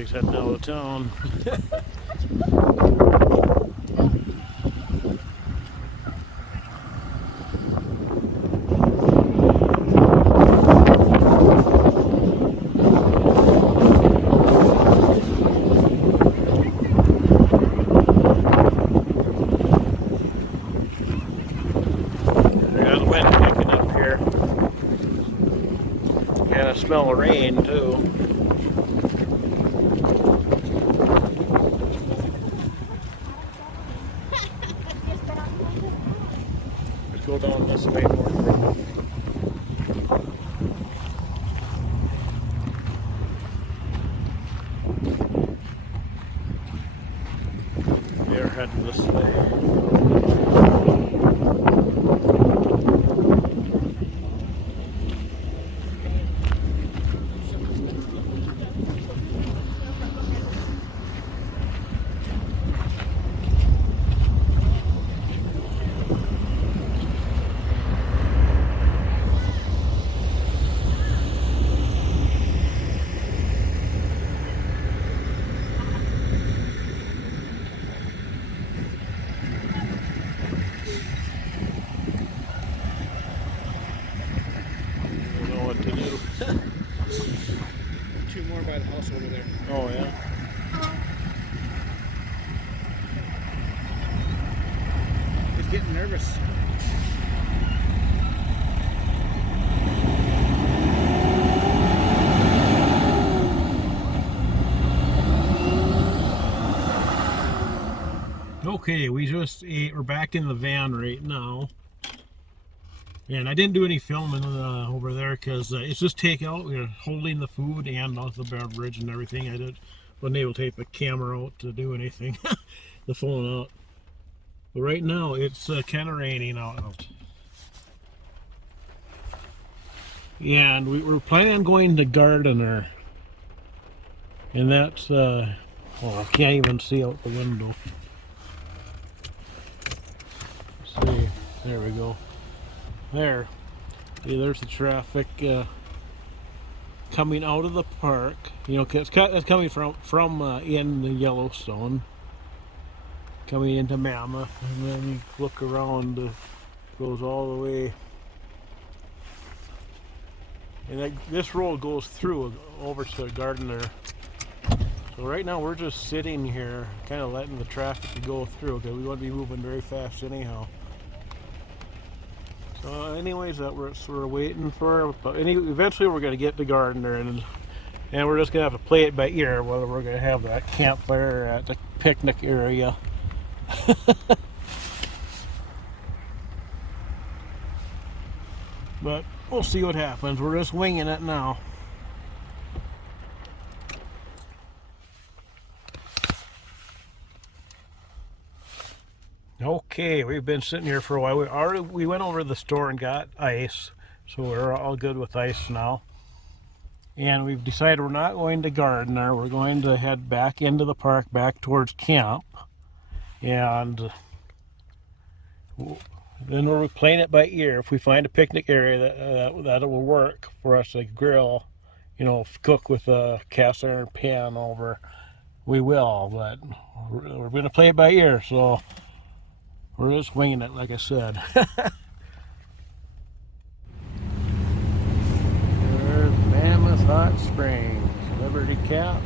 He's heading out of town. There's wind picking up here. Kind of smell rain too. Let's go down this way more. They're heading this way. To do. Two more by the house over there. Oh yeah. He's getting nervous. Okay, we just ate. We're back in the van right now. And I didn't do any filming over there because it's just takeout. We were holding the food and also the beverage and everything. Wasn't able to take the camera out to do anything, the phone out. But right now it's kind of raining out. And we're planning on going to Gardiner. And that's, I can't even see out the window. Let's see, there we go. There. See, there's the traffic coming out of the park. You know, it's coming from in the Yellowstone, coming into Mammoth, and then you look around, it goes all the way. And this road goes through over to Gardiner. So right now we're just sitting here, kind of letting the traffic go through because we want to be moving very fast anyhow. So anyways, that we're waiting for, but eventually we're going to get to Gardiner, and we're just going to have to play it by ear whether we're going to have that campfire at the picnic area. But we'll see what happens. We're just winging it now. Okay, we've been sitting here for a while. We went over to the store and got ice, so we're all good with ice now. And we've decided we're not going to Gardiner. We're going to head back into the park, back towards camp. And then we're playing it by ear. If we find a picnic area that will work for us to grill, you know, cook with a cast iron pan over, we will. But we're going to play it by ear, so we're just winging it, like I said. There's Mammoth Hot Springs, Liberty Cap.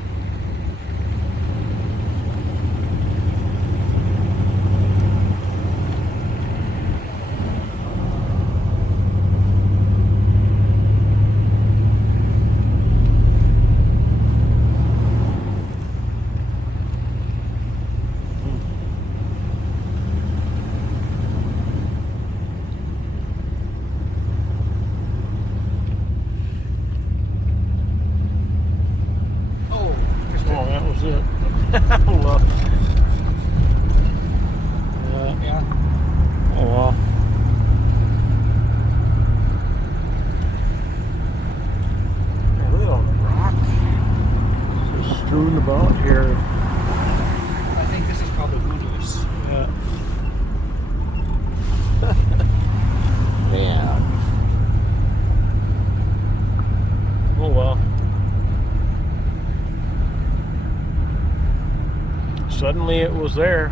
Well, Yeah. oh well. Yeah, look at all the rocks just strewn about here. I think this is probably Voodoo's. Yeah. Man. Oh well. suddenly it was there.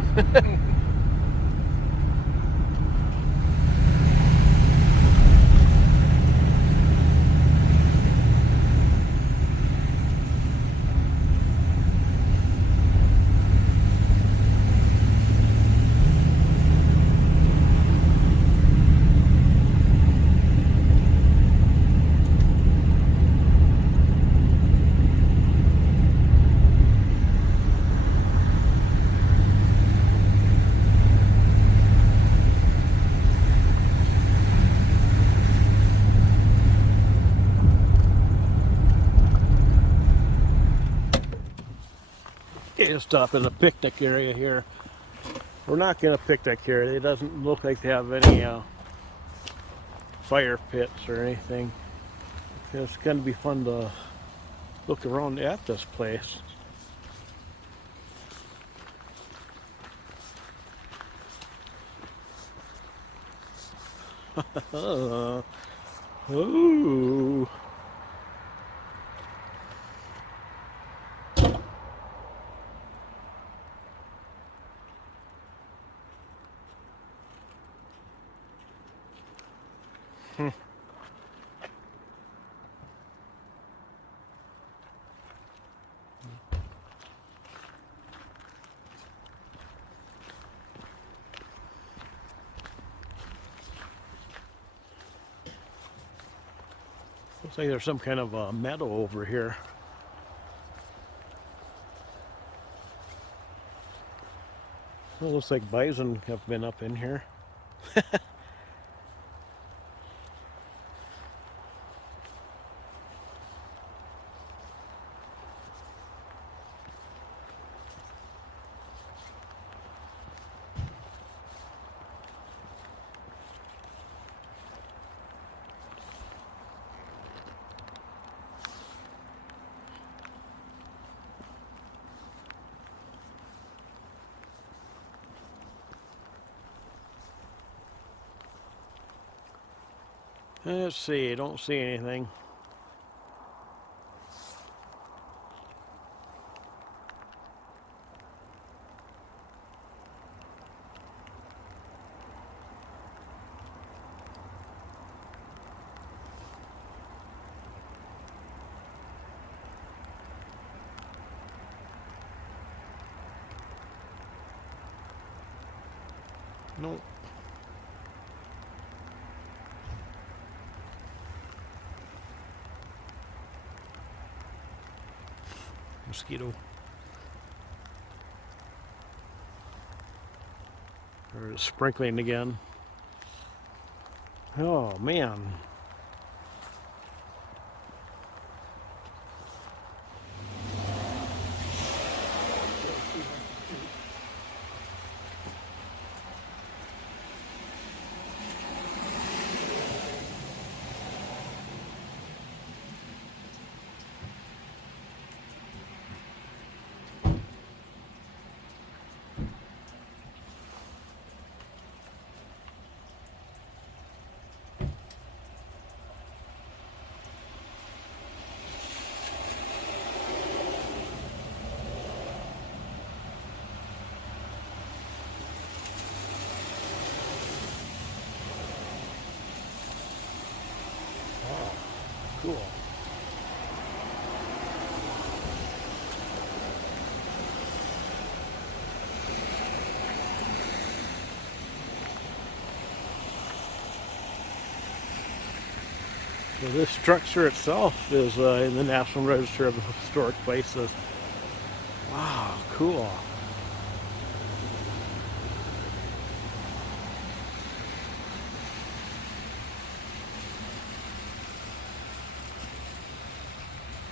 Okay, let's stop in the picnic area here. We're not going to picnic here. It doesn't look like they have any fire pits or anything. It's going to be fun to look around at this place. Ooh. Looks like there's some kind of a meadow over here. Well, it looks like bison have been up in here. Let's see, don't see anything. Nope. Mosquito. Or sprinkling again. Oh man. Cool. So this structure itself is in the National Register of Historic Places. Wow, cool.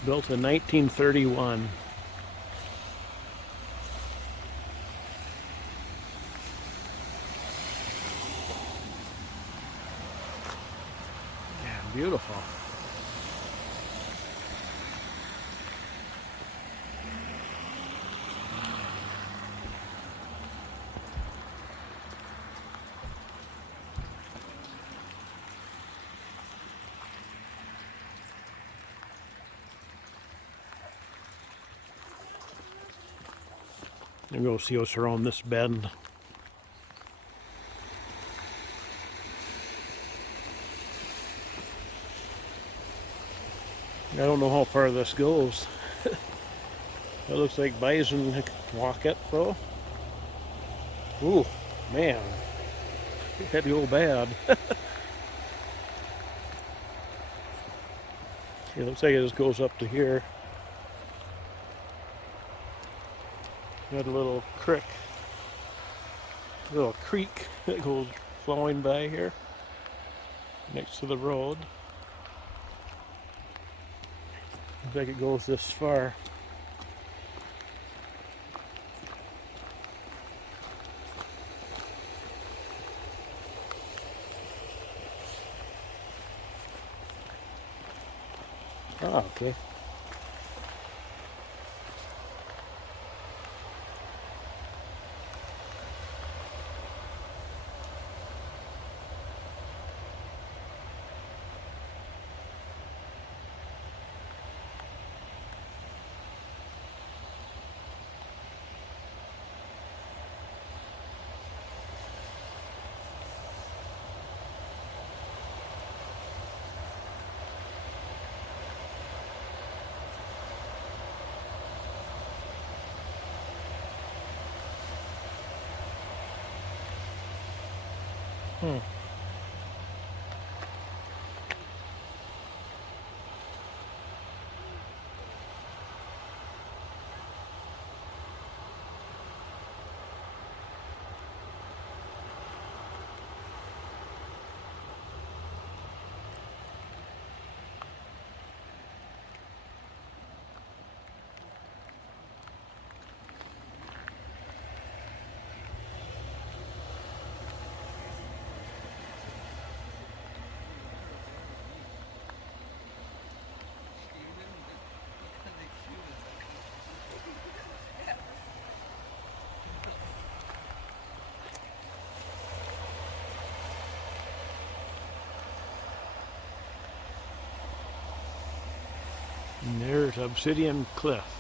Built in 1931. Yeah, beautiful. And go see us around this bend. I don't know how far this goes. It looks like bison can walk it, though. Ooh, man. It had to go bad. It looks like it just goes up to here. Got a little creek. A little creek that goes flowing by here. Next to the road. Looks like it goes this far. Ah, okay. Hmm. And there's Obsidian Cliff.